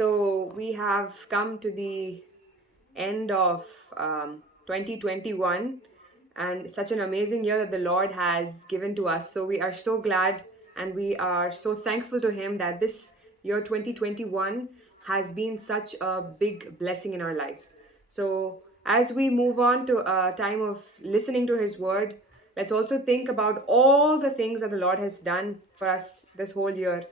So we have come to the end of 2021, and such an amazing year that the Lord has given to us. So we are so glad and we are so thankful to Him that this year 2021 has been such a big blessing in our lives. So as we move on to a time of listening to His word, let's also think about all the things that the Lord has done for us this whole year.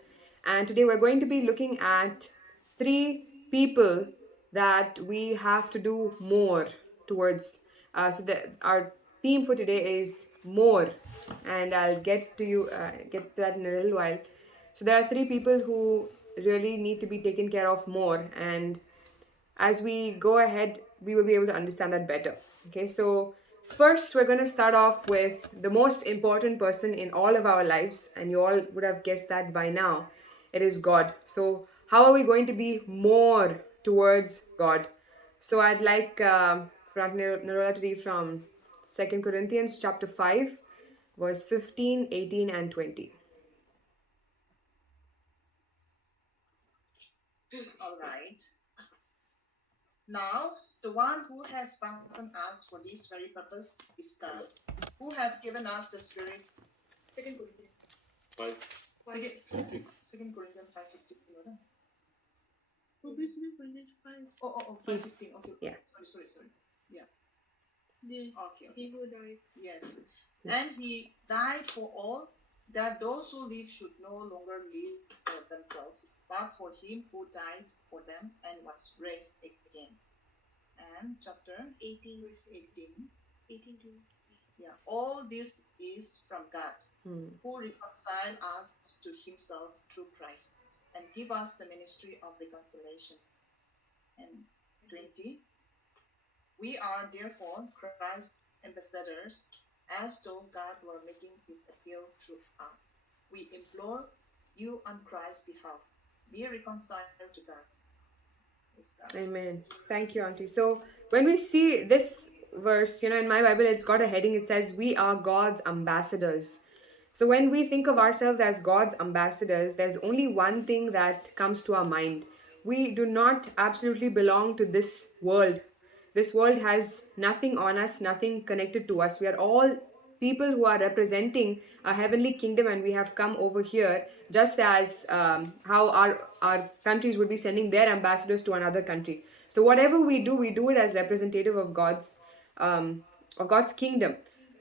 And today we're going to be looking at three people that we have to do more towards. Our theme for today is more, and I'll get to that in a little while. So there are three people who really need to be taken care of more, and as we go ahead, we will be able to understand that better. Okay, so first, we're going to start off with the most important person in all of our lives, and you all would have guessed that by now. It is God. So, how are we going to be more towards God? So, I'd like Narola to read from 2 Corinthians chapter 5, verse 15, 18, and 20. All right. Now, the one who has fastened us for this very purpose is God, who has given us the Spirit. Second Corinthians 5. Second Corinthians 5:15. Second Corinthians 5. Oh, 5:15. Okay. Yeah. Sorry. Yeah. Okay. He who died. Yes. And he died for all, that those who live should no longer live for themselves, but for him who died for them and was raised again. And chapter 18, verse 18. 18 to yeah, all this is from God, who reconciled us to himself through Christ and give us the ministry of reconciliation. And 20, we are therefore Christ's ambassadors, as though God were making his appeal through us. We implore you on Christ's behalf, be reconciled to God. Amen. Thank you, Auntie. So when we see this verse, in my Bible, it's got a heading. It says, "We are God's ambassadors." So when we think of ourselves as God's ambassadors, there's only one thing that comes to our mind. We do not absolutely belong to this world. This world has nothing on us, nothing connected to us. We are all people who are representing a heavenly kingdom, and we have come over here just as how our countries would be sending their ambassadors to another country. So whatever we do it as representative of God's kingdom.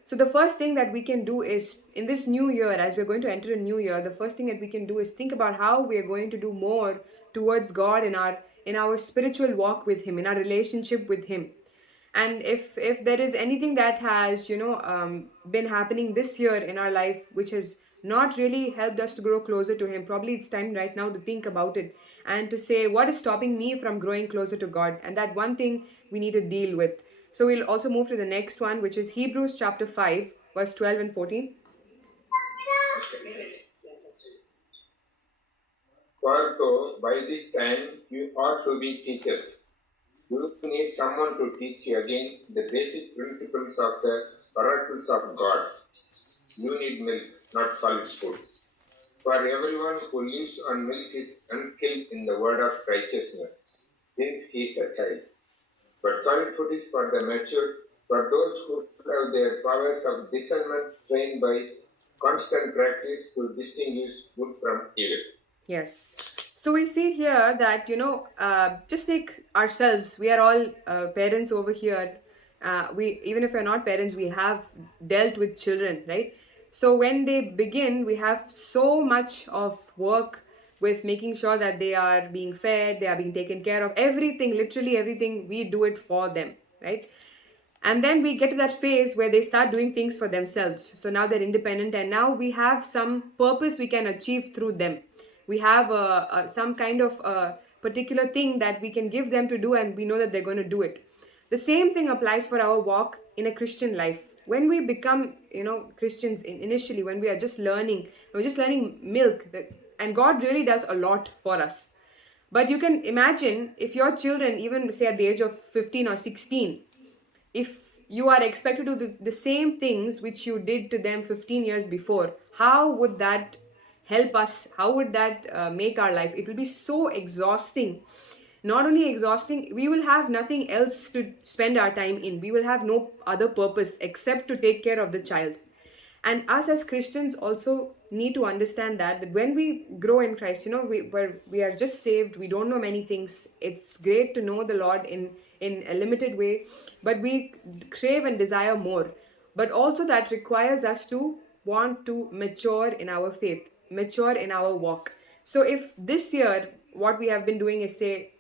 So the first thing that we can do is, in this new year, as we're going to enter a new year, the first thing that we can do is think about how we are going to do more towards God in our spiritual walk with Him, in our relationship with Him. And if there is anything that has been happening this year in our life which has not really helped us to grow closer to Him, probably it's time right now to think about it and to say, what is stopping me from growing closer to God? And that one thing we need to deal with. So we'll also move to the next one, which is Hebrews chapter 5, verse 12 and 14. For though by this time you ought to be teachers, you need someone to teach you again the basic principles of the oracles of God. You need milk, not solid food. For everyone who lives on milk is unskilled in the word of righteousness, since he is a child. But solid food is for the mature, for those who have their powers of discernment trained by constant practice to distinguish good from evil. Yes. So we see here that, just like ourselves, we are all parents over here. We even if we're not parents, we have dealt with children, right? So when they begin, we have so much of work with making sure that they are being fed, they are being taken care of, everything, literally everything, we do it for them, right? And then we get to that phase where they start doing things for themselves. So now they're independent, and now we have some purpose we can achieve through them. We have some kind of particular thing that we can give them to do, and we know that they're going to do it. The same thing applies for our walk in a Christian life. When we become, Christians, initially, when we are just learning, we're just learning milk, and God really does a lot for us. But you can imagine if your children, even say at the age of 15 or 16, if you are expected to do the same things which you did to them 15 years before, how would that help us? How would that make our life? It will be so exhausting. Not only exhausting, we will have nothing else to spend our time in. We will have no other purpose except to take care of the child. And us as Christians also need to understand that when we grow in Christ, we are just saved, we don't know many things. It's great to know the Lord in a limited way, but we crave and desire more. But also that requires us to want to mature in our faith, mature in our walk. So if this year what we have been doing is, say,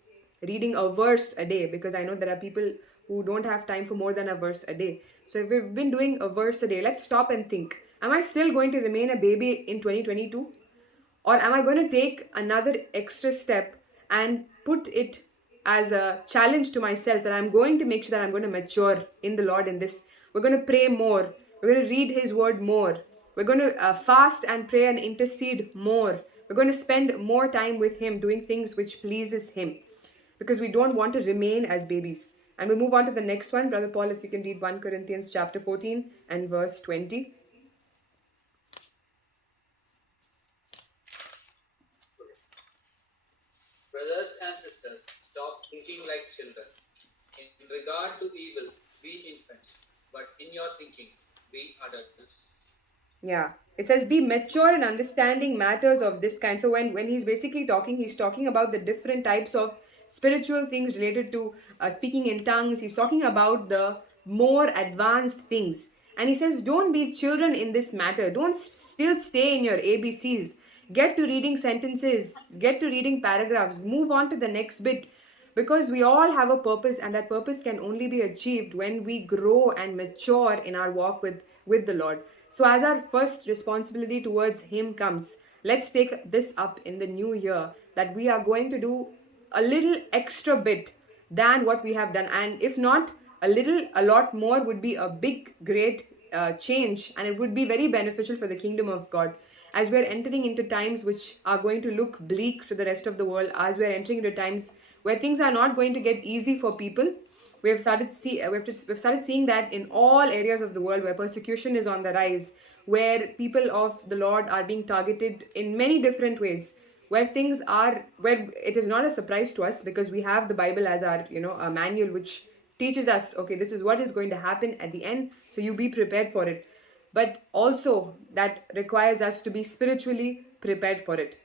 reading a verse a day, because I know there are people who don't have time for more than a verse a day. So if we've been doing a verse a day, let's stop and think, am I still going to remain a baby in 2022? Or am I going to take another extra step and put it as a challenge to myself that I'm going to make sure that I'm going to mature in the Lord in this? We're going to pray more. We're going to read His Word more. We're going to fast and pray and intercede more. We're going to spend more time with Him doing things which pleases Him, because we don't want to remain as babies. And we'll move on to the next one. Brother Paul, if you can read 1 Corinthians chapter 14 and verse 20. Brothers and sisters, stop thinking like children. In regard to evil, be infants, but in your thinking, be adults. Yeah, it says be mature in understanding matters of this kind. So when he's basically talking, he's talking about the different types of spiritual things related to speaking in tongues. He's talking about the more advanced things. And he says, don't be children in this matter. Don't still stay in your ABCs. Get to reading sentences, get to reading paragraphs, move on to the next bit, because we all have a purpose, and that purpose can only be achieved when we grow and mature in our walk with the Lord. So as our first responsibility towards Him comes, let's take this up in the new year, that we are going to do a little extra bit than what we have done. And if not a little, a lot more would be a big great change, and it would be very beneficial for the kingdom of God. As we're entering into times which are going to look bleak to the rest of the world, as we're entering into times where things are not going to get easy for people, we've started seeing that in all areas of the world, where persecution is on the rise, where people of the Lord are being targeted in many different ways, where it is not a surprise to us, because we have the Bible as our a manual which teaches us, okay, this is what is going to happen at the end, so you be prepared for it. But also that requires us to be spiritually prepared for it.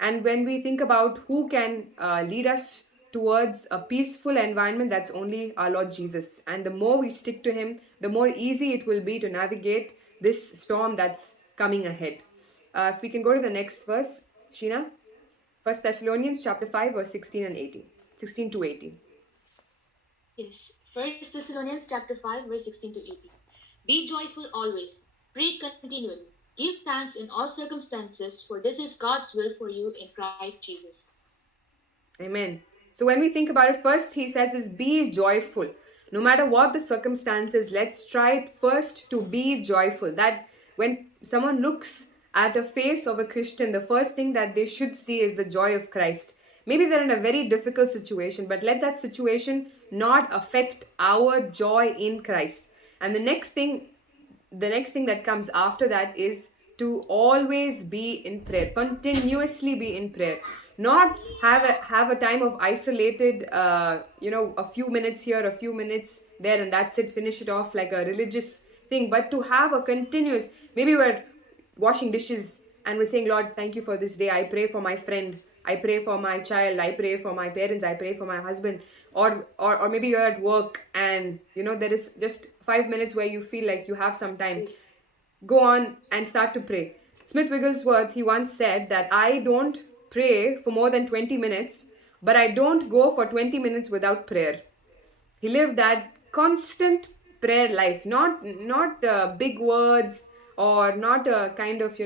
And when we think about who can lead us towards a peaceful environment, that's only our Lord Jesus. And the more we stick to Him, the more easy it will be to navigate this storm that's coming ahead. If we can go to the next verse, Sheena. 1 Thessalonians chapter 5, verse 16 and 18. 16 to 18. Yes. 1 Thessalonians chapter 5, verse 16 to 18. Be joyful always. Pray continually. Give thanks in all circumstances, for this is God's will for you in Christ Jesus. Amen. So when we think about it, first he says is be joyful. No matter what the circumstances, let's try first to be joyful. That when someone looks at a face of a Christian, the first thing that they should see is the joy of Christ. Maybe they're in a very difficult situation, but let that situation not affect our joy in Christ. And the next thing that comes after that is to always be in prayer, continuously be in prayer. Not have a time of isolated a few minutes here, a few minutes there, and that's it, finish it off like a religious thing, but to have a continuous, maybe we're washing dishes and we're saying, Lord, thank you for this day. I pray for my friend, I pray for my child, I pray for my parents, I pray for my husband. Or maybe you're at work and there is just 5 minutes where you feel like you have some time. Go on and start to pray. Smith Wigglesworth, he once said that I don't pray for more than 20 minutes, but I don't go for 20 minutes without prayer. He lived that constant prayer life, not big words, or not a kind of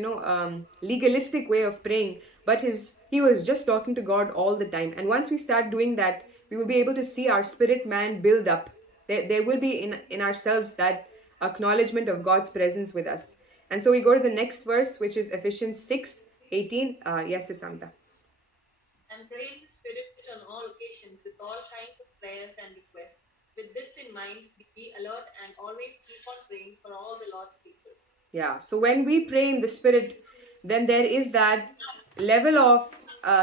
legalistic way of praying, but he was just talking to God all the time. And once we start doing that, we will be able to see our spirit man build up. There will be in ourselves that acknowledgement of God's presence with us. And so we go to the next verse, which is Ephesians 6:18. Yes, Samantha. And pray in the Spirit on all occasions with all kinds of prayers and requests. With this in mind, be alert and always keep on praying for all the Lord's people. Yeah, so when we pray in the Spirit, then there is that level of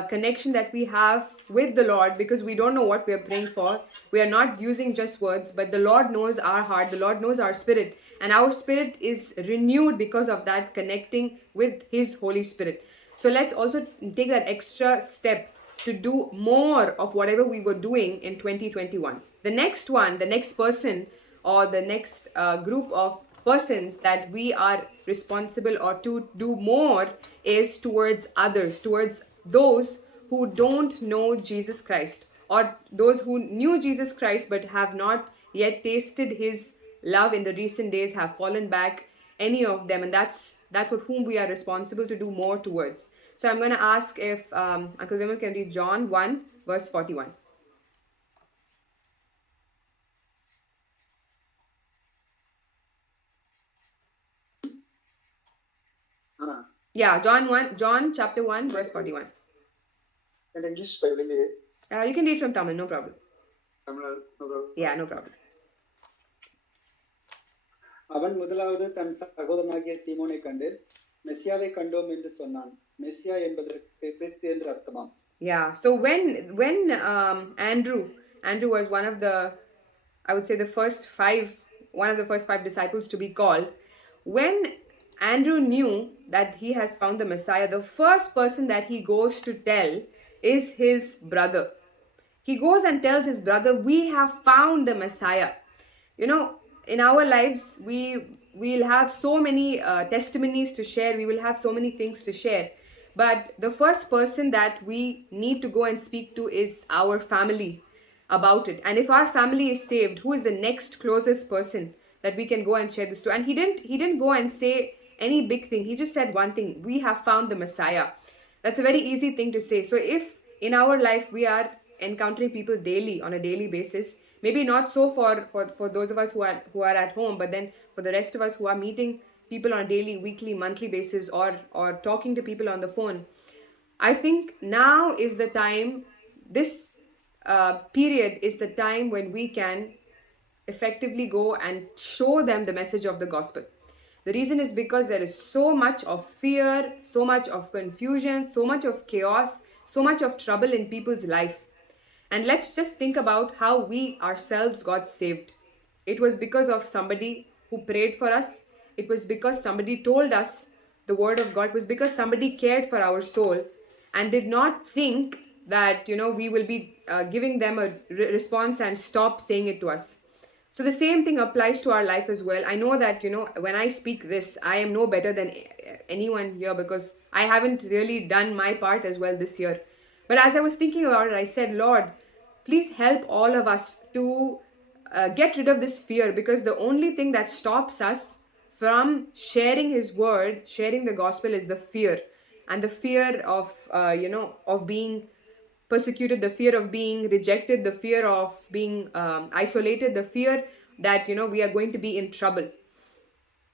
connection that we have with the Lord, because we don't know what we are praying for. We are not using just words, but the Lord knows our heart, the Lord knows our spirit, and our spirit is renewed because of that connecting with His Holy Spirit. So let's also take that extra step to do more of whatever we were doing in 2021. The next one, the next person, or the next group of persons that we are responsible or to do more is towards others, towards those who don't know Jesus Christ, or those who knew Jesus Christ but have not yet tasted His love in the recent days, have fallen back, any of them. And that's what whom we are responsible to do more towards. So I'm going to ask if Uncle Vimal can read John 1 verse 41. Yeah, John chapter 1 verse 41. And English Bible You can read from Tamil, no problem. Tamil, no problem. Yeah, no problem. அவன் முதலாவது தன் சகோதரனாகிய சீமோனை கண்டு மெசியாவை கண்டோம் என்று சொன்னான். மெசியா என்பதற்கு கிறிஸ்து என்று அர்த்தமாம். Yeah, so when Andrew was one of the, I would say one of the first five disciples to be called. When Andrew knew that he has found the Messiah, the first person that he goes to tell is his brother. He goes and tells his brother, we have found the Messiah. You know, in our lives, we'll have so many testimonies to share. We will have so many things to share. But the first person that we need to go and speak to is our family about it. And if our family is saved, who is the next closest person that we can go and share this to? And he didn't go and say any big thing. He just said one thing: we have found the Messiah. That's a very easy thing to say. So if in our life we are encountering people daily, on a daily basis, maybe not so for those of us who are at home, but then for the rest of us who are meeting people on a daily, weekly, monthly basis, or talking to people on the phone, I think now is the time, this period is the time when we can effectively go and show them the message of the gospel. The reason is because there is so much of fear, so much of confusion, so much of chaos, so much of trouble in people's life. And let's just think about how we ourselves got saved. It was because of somebody who prayed for us. It was because somebody told us the word of God. It was because somebody cared for our soul and did not think that, we will be giving them a response and stop saying it to us. So the same thing applies to our life as well. I know that, when I speak this, I am no better than anyone here because I haven't really done my part as well this year. But as I was thinking about it, I said, Lord, please help all of us to get rid of this fear, because the only thing that stops us from sharing His word, sharing the gospel, is the fear. And the fear of, of being persecuted, the fear of being rejected, the fear of being isolated, the fear that, we are going to be in trouble.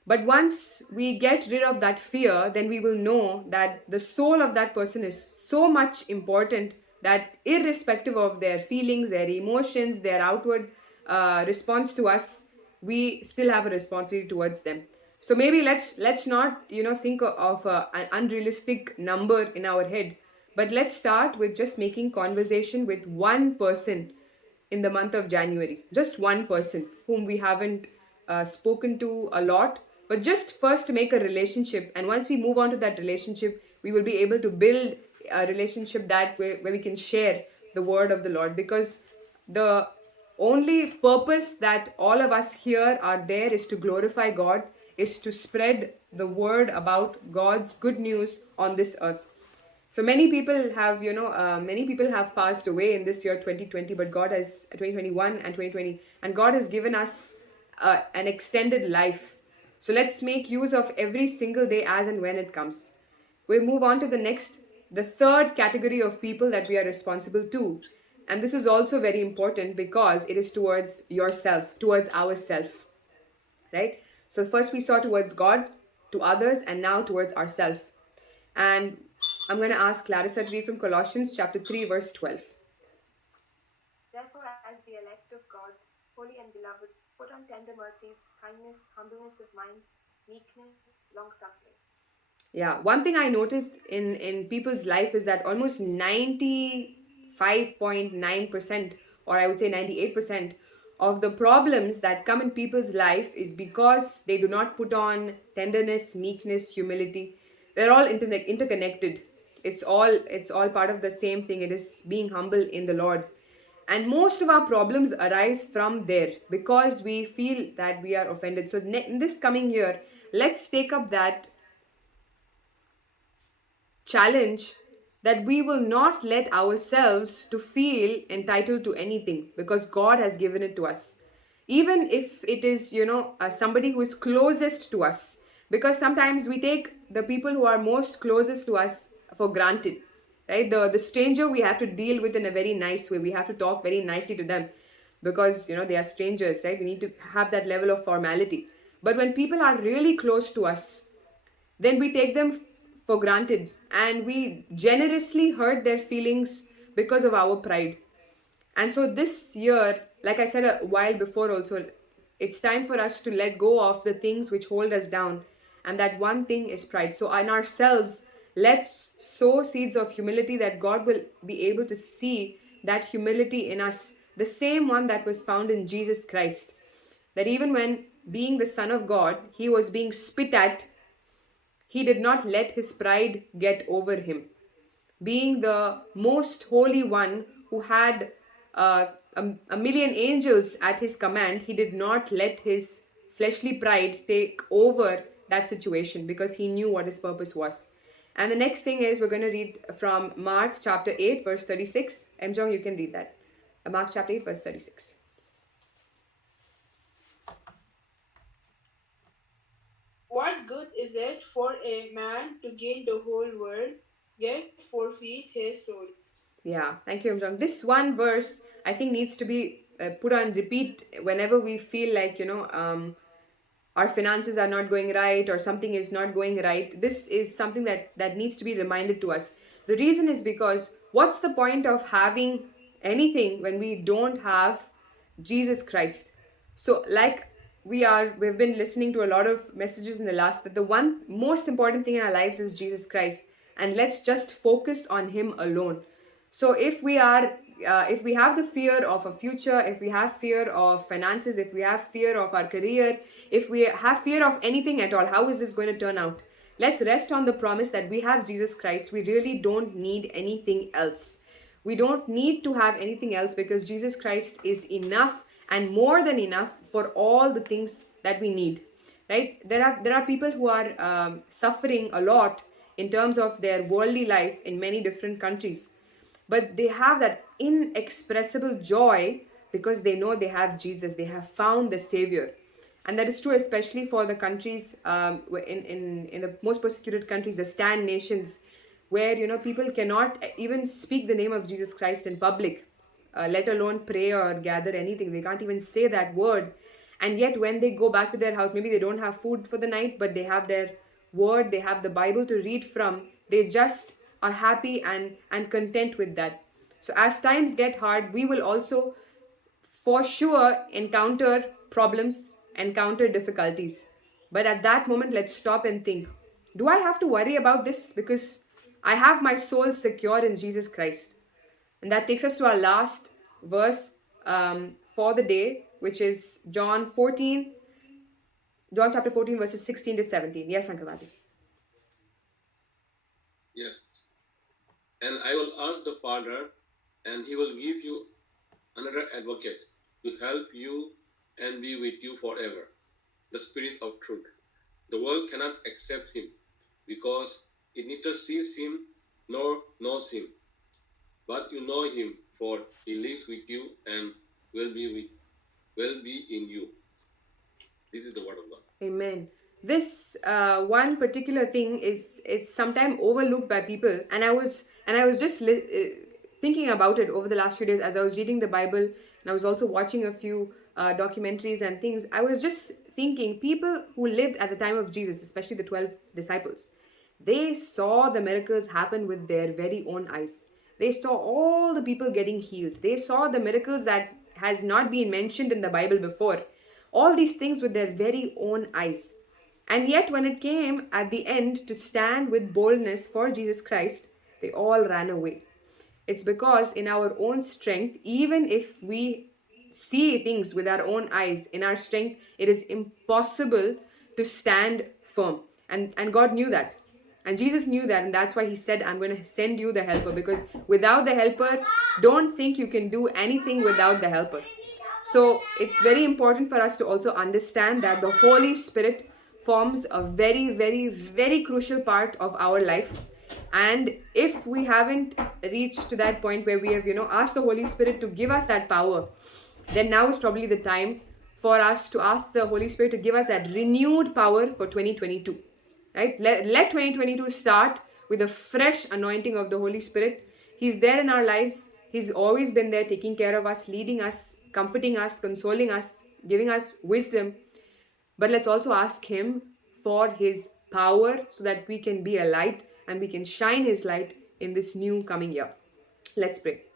But once we get rid of that fear, then we will know that the soul of that person is so much important that irrespective of their feelings, their emotions, their outward response to us, we still have a responsibility towards them. So maybe let's not, think of an unrealistic number in our head, but let's start with just making conversation with one person in the month of January. Just one person whom we haven't spoken to a lot, but just first to make a relationship. And once we move on to that relationship, we will be able to build a relationship where we can share the word of the Lord. Because the only purpose that all of us here are there is to glorify God, is to spread the word about God's good news on this earth. So many people have passed away in this year 2020, but God has 2021 and 2020, and God has given us an extended life. So let's make use of every single day as and when it comes. We'll move on to the third category of people that we are responsible to. And this is also very important because it is towards yourself, towards ourself, right? So first we saw towards God, to others, and now towards ourself. And I'm going to ask Clarissa to read from Colossians chapter 3, verse 12. Therefore, as the elect of God, holy and beloved, put on tender mercies, kindness, humbleness of mind, meekness, long-suffering. Yeah, one thing I noticed in people's life is that almost 95.9%, or I would say 98% of the problems that come in people's life is because they do not put on tenderness, meekness, humility. They're all interconnected. It's all part of the same thing. It is being humble in the Lord. And most of our problems arise from there because we feel that we are offended. So in this coming year, let's take up that challenge that we will not let ourselves to feel entitled to anything because God has given it to us, even if it is somebody who is closest to us, because sometimes we take the people who are most closest to us for granted, right? The stranger we have to deal with in a very nice way. We have to talk very nicely to them because they are strangers, right? We need to have that level of formality. But when people are really close to us, then we take them for granted and we generously hurt their feelings because of our pride. And so this year, like I said a while before also, it's time for us to let go of the things which hold us down. And that one thing is pride. So in ourselves, let's sow seeds of humility that God will be able to see that humility in us, the same one that was found in Jesus Christ. That even when being the Son of God, he was being spit at, he did not let his pride get over him. Being the most holy one who had a million angels at his command, he did not let his fleshly pride take over that situation because he knew what his purpose was. And the next thing is we're going to read from Mark chapter 8, verse 36. Mjong, you can read that. Mark chapter 8, verse 36. What good is it for a man to gain the whole world, yet forfeit his soul? Yeah, thank you, Mjong. This one verse, I think, needs to be put on repeat whenever we feel like, our finances are not going right or something is not going right. This is something that needs to be reminded to us. The reason is because what's the point of having anything when we don't have Jesus Christ? So, like we've been listening to a lot of messages in the last, that the one most important thing in our lives is Jesus Christ, and let's just focus on him alone. So if we have the fear of a future, if we have fear of finances, if we have fear of our career, if we have fear of anything at all, how is this going to turn out? Let's rest on the promise that we have Jesus Christ. We really don't need anything else. We don't need to have anything else because Jesus Christ is enough and more than enough for all the things that we need. Right? There are people who are suffering a lot in terms of their worldly life in many different countries, but they have that inexpressible joy because they know they have Jesus. They have found the Savior. And that is true especially for the countries, in the most persecuted countries, the stand nations, where people cannot even speak the name of Jesus Christ in public, let alone pray or gather anything. They can't even say that word. And yet when they go back to their house, maybe they don't have food for the night, but they have their word, they have the Bible to read from. They just are happy and content with that. So as times get hard, we will also for sure encounter problems, encounter difficulties. But at that moment, let's stop and think, do I have to worry about this? Because I have my soul secure in Jesus Christ. And that takes us to our last verse for the day, which is John chapter 14, verses 16 to 17. Yes, Uncle Adi. Yes. And I will ask the Father, and he will give you another advocate to help you and be with you forever, the Spirit of truth. The world cannot accept him because it neither sees him nor knows him. But you know him, for he lives with you and will be in you. This is the word of God. Amen. This one particular thing is sometimes overlooked by people, and I was just thinking about it over the last few days as I was reading the Bible, and I was also watching a few documentaries and things. I was just thinking, people who lived at the time of Jesus, especially the 12 disciples, they saw the miracles happen with their very own eyes. They saw all the people getting healed. They saw the miracles that has not been mentioned in the Bible before. All these things with their very own eyes. And yet, when it came at the end to stand with boldness for Jesus Christ, they all ran away. It's because in our own strength, even if we see things with our own eyes, in our strength, it is impossible to stand firm. And God knew that. And Jesus knew that. And that's why he said, I'm going to send you the helper. Because without the helper, don't think you can do anything without the helper. So it's very important for us to also understand that the Holy Spirit forms a very, very, very crucial part of our life. And if we haven't reached to that point where we have, asked the Holy Spirit to give us that power, then now is probably the time for us to ask the Holy Spirit to give us that renewed power for 2022. Right? Let 2022 start with a fresh anointing of the Holy Spirit. He's there in our lives. He's always been there, taking care of us, leading us, comforting us, consoling us, giving us wisdom. But let's also ask him for his power so that we can be a light and we can shine his light in this new coming year. Let's pray.